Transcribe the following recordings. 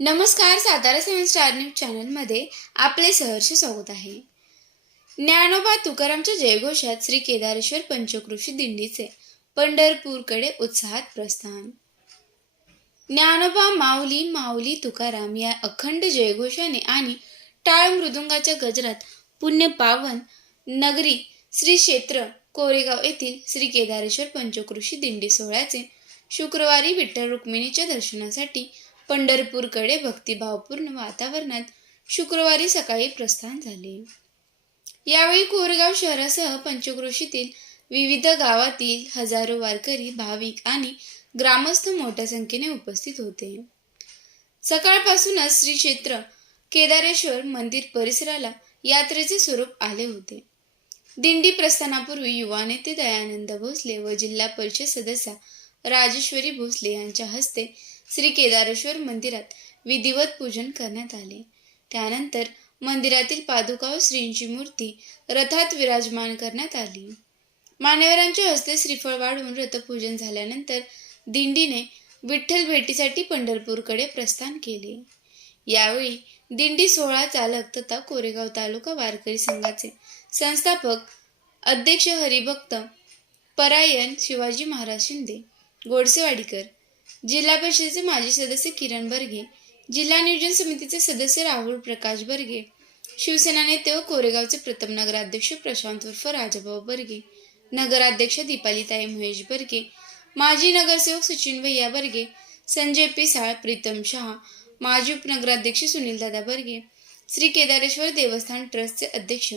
नमस्कार. Satara 7 star news चॅनलमध्ये आपले सहर्ष स्वागत आहे. ज्ञानोबा तुकारामच्या जयघोषात श्री केदारेश्वर पंचक्रोशी दिंडीचे पंढरपूरकडे उत्साहात प्रस्थान. ज्ञानोबा माऊली माऊली तुकाराम या अखंड जयघोषाने आणि टाळ मृदुंगाच्या गजरात पुण्य पावन नगरी श्री क्षेत्र कोरेगाव येथील श्री केदारेश्वर पंचक्रोशी दिंडी सोहळ्याचे शुक्रवारी विठ्ठल रुक्मिणीच्या दर्शनासाठी पंढरपूरकडे भक्तिभावपूर्ण वातावरणात शुक्रवारी सकाळी प्रस्थान झाले. यावेळी कोरेगाव शहरासह पंचक्रोशीतील विविध गावातील हजारो वारकरी, भाविक आणि ग्रामस्थ मोठ्या संख्येने उपस्थित होते. सकाळपासूनच श्री क्षेत्र केदारेश्वर मंदिर परिसराला यात्रेचे स्वरूप आले होते. दिंडी प्रस्थानापूर्वी युवा नेते दयानंद भोसले व जिल्हा परिषद सदस्या राजेश्वरी भोसले यांच्या हस्ते श्री केदारेश्वर मंदिरात विधिवत पूजन करण्यात आले. त्यानंतर मंदिरातील पादुका व श्रींची मूर्ती रथात विराजमान करण्यात आली. मान्यवरांच्या हस्ते श्रीफळ वाढून रथपूजन झाल्यानंतर दिंडीने विठ्ठल भेटीसाठी पंढरपूरकडे प्रस्थान केले. यावेळी दिंडी सोहळा चालक तथा कोरेगाव तालुका वारकरी संघाचे संस्थापक अध्यक्ष हरिभक्त परायण शिवाजी महाराज शिंदे गोडसेवाडीकर, जिल्हा परिषदेचे माजी सदस्य किरण बर्गे, जिल्हा नियोजन समितीचे सदस्य राहुल प्रकाश बर्गे, शिवसेना नेते व कोरेगावचे प्रथम नगराध्यक्ष प्रशांत उर्फ राजाभाऊ बर्गे, नगराध्यक्ष दीपालीताई महेश बर्गे, माजी नगरसेवक सचिन भैया बर्गे, संजय पिसाळ, प्रीतम शहा, माजी उपनगराध्यक्ष सुनीलदादा बर्गे, श्री केदारेश्वर देवस्थान ट्रस्टचे अध्यक्ष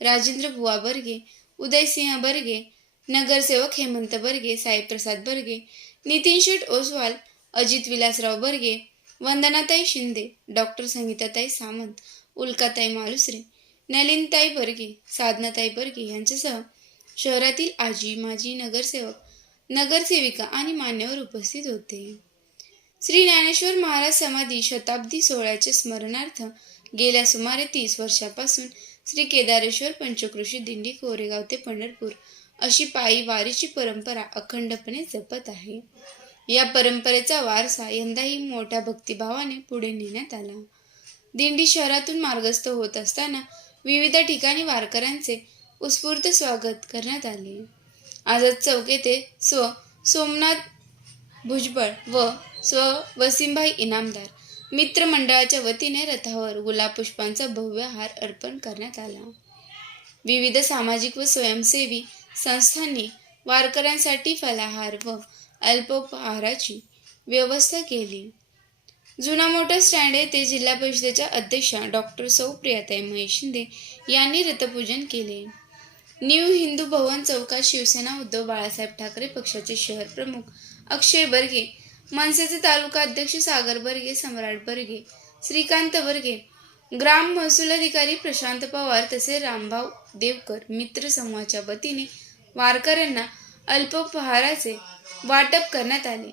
राजेंद्र बुवा बर्गे, उदयसिंह बर्गे, नगरसेवक हेमंत बर्गे, साईप्रसाद बर्गे, नितीन शेठ ओसवाल, अजित विलासराव बर्गे, वंदनाताई शिंदे, डॉक्टर संगीताताई सामंत, उल्काताई मालुसरे, नलिनताई बर्गे, साधनाताई बर्गे यांच्यासह शहरातील आजी माजी नगरसेवक, नगरसेविका आणि मान्यवर उपस्थित होते. श्री ज्ञानेश्वर महाराज समाधी शताब्दी सोहळ्याचे स्मरणार्थ गेल्या सुमारे 30 वर्षापासून श्री केदारेश्वर पंचक्रोशी दिंडी कोरेगाव ते पंढरपूर अशी पायी वारीची परंपरा अखंडपणे जपत आहे. या परंपरेचा वारसा यंदाही मोठ्या भक्तिभावाने पुढे नेण्यात आला. दिंडी शहरातून मार्गस्थ होत असताना विविध ठिकाणी वारकऱ्यांचे उत्स्फूर्त स्वागत करण्यात आले. आझाद चौक येथे स्व सोमनाथ भुजबळ व स्व वसीमभाई इनामदार मित्र मंडळाच्या वतीने रथावर गुलाब पुष्पांचा भव्य हार अर्पण करण्यात आला. विविध सामाजिक व स्वयंसेवी संस्थांनी वारकऱ्यांसाठी फलाहार व अल्पोपहाराची व्यवस्था केली. जुना मोटर स्टँड येथे जिल्हा परिषदेच्या अध्यक्षा डॉक्टर सौ प्रियाताई महेश शिंदे यांनी रथपूजन केले. न्यू हिंदू भवन चौकात शिवसेना उद्धव बाळासाहेब ठाकरे पक्षाचे शहर प्रमुख अक्षय बर्गे, मनसेचे तालुका अध्यक्ष सागर बर्गे, सम्राट बर्गे, श्रीकांत बर्गे, ग्राम महसूल अधिकारी प्रशांत पवार तसेच रामभाऊ देवकर मित्र समूहाच्या वतीने वारकऱ्यांना अल्पोपहाराचे वाटप करण्यात आले.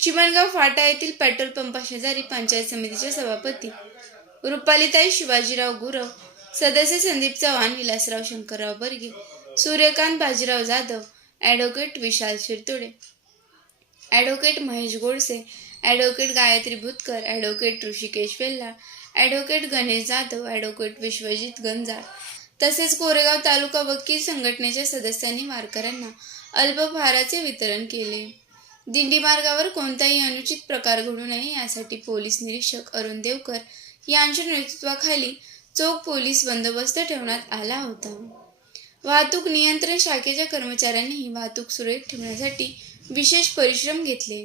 चिमणगाव फाटा येथील पेट्रोल पंपा शेजारी पंचायत समितीच्या सभापती रुपालीताई शिवाजीराव गुरव, सदस्य Sandeep Chavan, Vilasrao Shankarrao Barge, Suryakant Bajirao Jadhav, advocate Vishal Shirtode, advocate Mahesh Godse, advocate Gayatri Bhutkar, advocate Rishikesh Vella, advocate Ganesh Jadhav, advocate Vishwajit Ganjal तसेच कोरेगाव तालुका वकील संघटनेच्या सदस्यांनी वारकऱ्यांना अल्पोपहाराचे वितरण केले. दिंडी मार्गावर कोणताही अनुचित प्रकार घडू नये यासाठी पोलीस निरीक्षक अरुण देवकर यांच्या नेतृत्वाखाली चोख पोलीस बंदोबस्त ठेवण्यात आला होता. वाहतूक नियंत्रण शाखेच्या कर्मचाऱ्यांनीही वाहतूक सुरळीत ठेवण्यासाठी विशेष परिश्रम घेतले.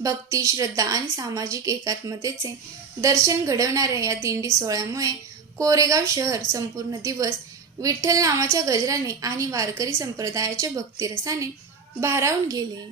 भक्ती, श्रद्धा आणि सामाजिक एकात्मतेचे दर्शन घडवणाऱ्या या दिंडी सोहळ्यामुळे कोरेगाव शहर संपूर्ण दिवस विठ्ठल नामाच्या गजराने आणि वारकरी संप्रदायाच्या भक्तिरसाने भारावून गेले.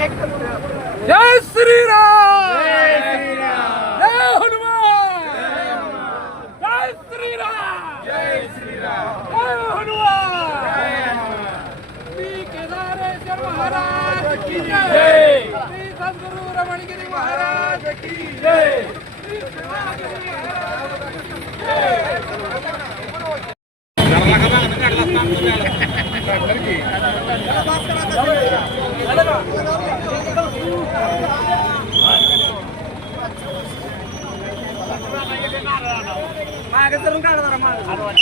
जय श्रीराम, जय हनुमान, जय श्रीराम, जय हनुमान, श्री केदारेश्वर महाराज की जय, श्री सद्गुरु रमणगिरी महाराज की जय, श्री सेवागिरी महाराज की जय। मागे करून काढा जरा मागे